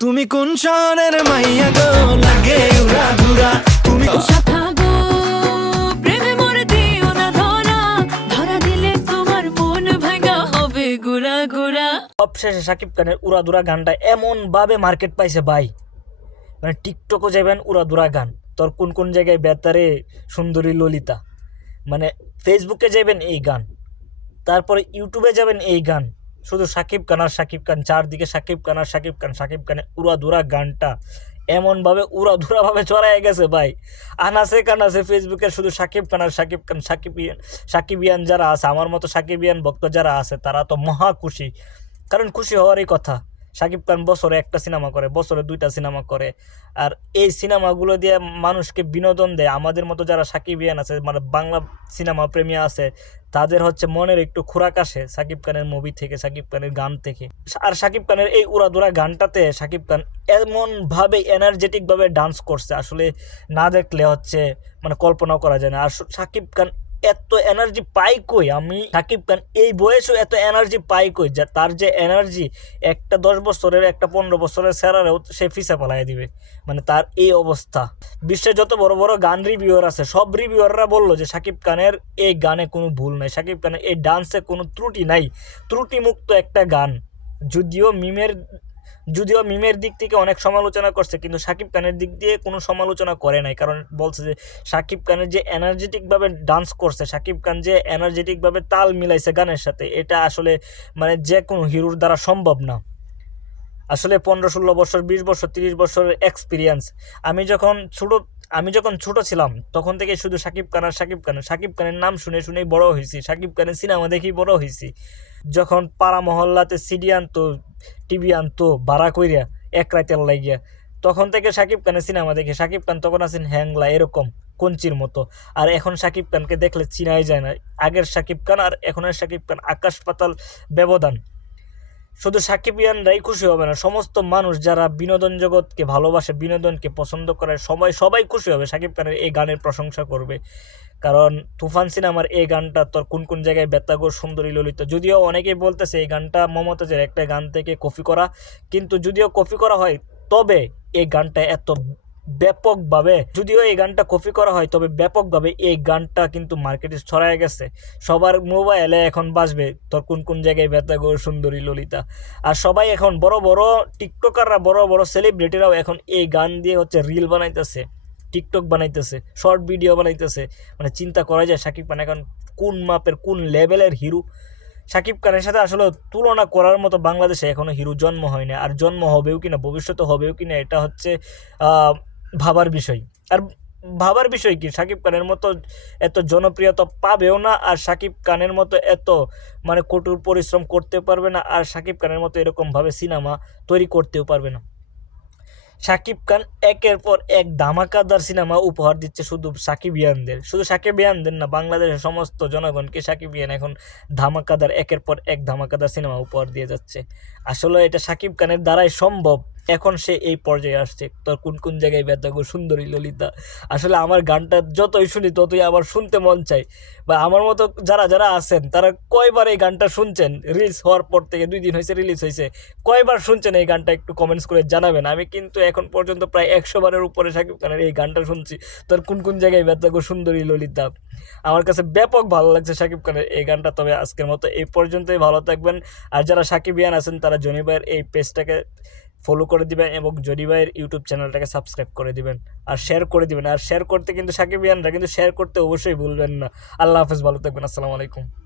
তুমি কোন শহরের মাইয়া গো? লাগে উড়া ধুরা। তুমি মন সবশেষে সাকিব খানের উড়াদুরা গানটা এমন ভাবে মার্কেট পাইছে ভাই। মানে টিকটকও যাবেন উড়াদুরা গান। তোর কোন কোন জায়গায় বেতারে সুন্দরী ললিতা? মানে ফেসবুকে যাবেন এই গান। তারপরে ইউটিউবে যাবেন এই গান। শুধু সাকিব খান আর সাকিব খান, চারদিকে সাকিব খান আর সাকিব খান, সাকিব খানের উড়াধুরা গানটা এমনভাবে উড়াধুরাভাবে চড়াই গেছে ভাই। আনাসে কানাসে ফেসবুকে শুধু সাকিব খান আর সাকিব খান সাকিবিয়ান সাকিবিয়ান যারা আছে, আমার মতো সাকিবিয়ান ভক্ত যারা আছে, তারা তো মহা খুশি। কারণ খুশি হওয়ারই কথা। সাকিব খান বছরে একটা সিনেমা করে, বছরে দুইটা সিনেমা করে। আর এই সিনেমাগুলো দিয়ে মানুষকে বিনোদন দেয়। আমাদের মতো যারা সাকিবিয়ান আছে মানে বাংলা সিনেমা প্রেমী আছে, তাদের হচ্ছে মনের একটু খোরাক আসে সাকিব খানের মুভি থেকে, সাকিব খানের গান থেকে। আর সাকিব খানের এই উড়াদুরা গানটাতে সাকিব খান এমনভাবে এনার্জেটিকভাবে ডান্স করছে। আসলে না দেখলে হচ্ছে মানে কল্পনাও করা যায় না। আর সাকিব খান এত এনার্জি পাই কই? আমি সাকিব খান এই বয়সেও এত এনার্জি পাই কই? যা, তার যে এনার্জি একটা দশ বছরের, একটা পনেরো বছরের স্যারারেও সে ফিসে পালাই দিবে। মানে তার এই অবস্থা। বিশ্বে যত বড় বড় গান রিভিউয়ার আছে, সব রিভিউয়াররা বলল যে সাকিব খানের এই গানে কোনো ভুল নাই সাকিব খানের এই ডান্সে কোনো ত্রুটি নাই। ত্রুটিমুক্ত একটা গান। যদিও মিমের যদিও মিমের দিক থেকে অনেক সমালোচনা করছে, কিন্তু সাকিব খানের দিক দিয়ে কোনো সমালোচনা করে নাই। কারণ বলছে যে, সাকিব খানের যে এনার্জেটিকভাবে ডান্স করছে, সাকিব খান যে এনার্জেটিকভাবে তাল মিলাইছে গানের সাথে, এটা আসলে মানে যে কোনো হিরোর দ্বারা সম্ভব না। আসলে পনেরো ষোলো বছর, বিশ বছর, তিরিশ বছরের এক্সপিরিয়েন্স আমি যখন ছোটো, আমি যখন ছোট ছিলাম, তখন থেকে শুধু সাকিব খান আর সাকিব খান। সাকিব খানের নাম শুনে শুনেই বড় হয়েছি, সাকিব খানের সিনেমা দেখেই বড় হয়েছি। যখন পাড়া মহল্লাতে সিডি আনতো টিভি আনতো, ভাড়া কইরা এক রাতের লাগিয়া। তখন থেকে সাকিব খানের সিনেমা দেখে সাকিব খান তখন আছেন হ্যাংলা, এরকম, কঞ্চির মতো। আর এখন সাকিব খানকে দেখলে চিনাই যায় না। আগের সাকিব খান আর এখনের সাকিব খান আকাশ পাতাল ব্যবধান। শুধু সাকিব ইয়ানরাই খুশি হবে না, সমস্ত মানুষ যারা বিনোদন জগৎকে ভালোবাসে, বিনোদনকে পছন্দ করে, সবাই সবাই খুশি হবে সাকিব খানের এই গানের প্রশংসা করবে। কারণ তুফান সিনেমার এই গানটা তোর কোন কোন জায়গায় বেতাগর সুন্দরী ললিত, যদিও অনেকেই বলতেছে এই গানটা মমতাজের একটা গান থেকে কপি করা, কিন্তু যদিও কপি করা হয়, তবে এই গানটা এত ব্যাপকভাবে, যদিও এই গানটা কপি করা হয়, তবে ব্যাপকভাবে এই গানটা কিন্তু মার্কেটে ছড়ায় গেছে। সবার মোবাইলে এখন বাজবে, তোর কোন কোন জায়গায় বেতাগো সুন্দরী ললিতা? আর সবাই এখন বড় বড় টিকটকাররা, বড় বড় সেলিব্রিটিরাও এখন এই গান দিয়ে হচ্ছে রিল বানাইতেছে, টিকটক বানাইতেছে, শর্ট ভিডিও বানাইতেছে। মানে চিন্তা করা যায়, সাকিব খান এখন কোন মাপের, কোন লেভেলের হিরো? সাকিব খানের সাথে আসলে তুলনা করার মতো বাংলাদেশে এখনও হিরো জন্ম হয়নি আর জন্ম হবেও কিনা, ভবিষ্যতে হবেও কিনা, এটা হচ্ছে ভাবার বিষয়। আর ভাবার বিষয় কি? সাকিব খানের মতো এত জনপ্রিয়তা পাবেও না, আর সাকিব খানের মতো এত মানে কঠোর পরিশ্রম করতে পারবে না, আর সাকিব খানের মতো এরকমভাবে সিনেমা তৈরি করতেও পারবে না। সাকিব খান একের পর এক ধামাকাদার সিনেমা উপহার দিচ্ছে শুধু সাকিব ইয়ানদের শুধু সাকিব ইয়ানদের না, বাংলাদেশের সমস্ত জনগণকে সাকিব ইয়ান এখন ধামাকাদার, একের পর এক ধামাকাদার সিনেমা উপহার দিয়ে যাচ্ছে। আসলে এটা সাকিব খানের দ্বারাই সম্ভব। এখন সে এই পর্যায়ে আসছে। তোর কোন কোন জায়গায় ব্যথাগো সুন্দরী ললিতা? আসলে আমার গানটা যতই শুনি, ততই আবার শুনতে মন চাই বা আমার মতো যারা যারা আছেন, তারা কয়বার এই গানটা শুনছেন? রিলিজ হওয়ার পর থেকে, দুই দিন হয়েছে রিলিজ হয়েছে, কয়বার শুনছেন এই গানটা একটু কমেন্টস করে জানাবেন? আমি কিন্তু এখন পর্যন্ত প্রায় একশো বারের উপরে সাকিব খানের এই গানটা শুনছি। তোর কোন কোন জায়গায় ব্যথাগো সুন্দরী ললিতা? আমার কাছে ব্যাপক ভালো লাগছে সাকিব খানের এই গানটা। তবে আজকের মতো এই পর্যন্তই। ভালো থাকবেন। আর যারা সাকিবিয়ান আছেন, তারা জনি ভাইয়ের এই পেজটাকে ফলো করে দিবেন এবং জরি ভাইয়ের ইউটিউব চ্যানেলটাকে সাবস্ক্রাইব করে দিবেন। আর শেয়ার করে দিবেন। আর শেয়ার করতে কিন্তু সাকিব ইয়ানরা কিন্তু শেয়ার করতে অবশ্যই ভুলবেন না। আল্লাহ হাফেজ, ভালো থাকবেন। আসসালামু আলাইকুম।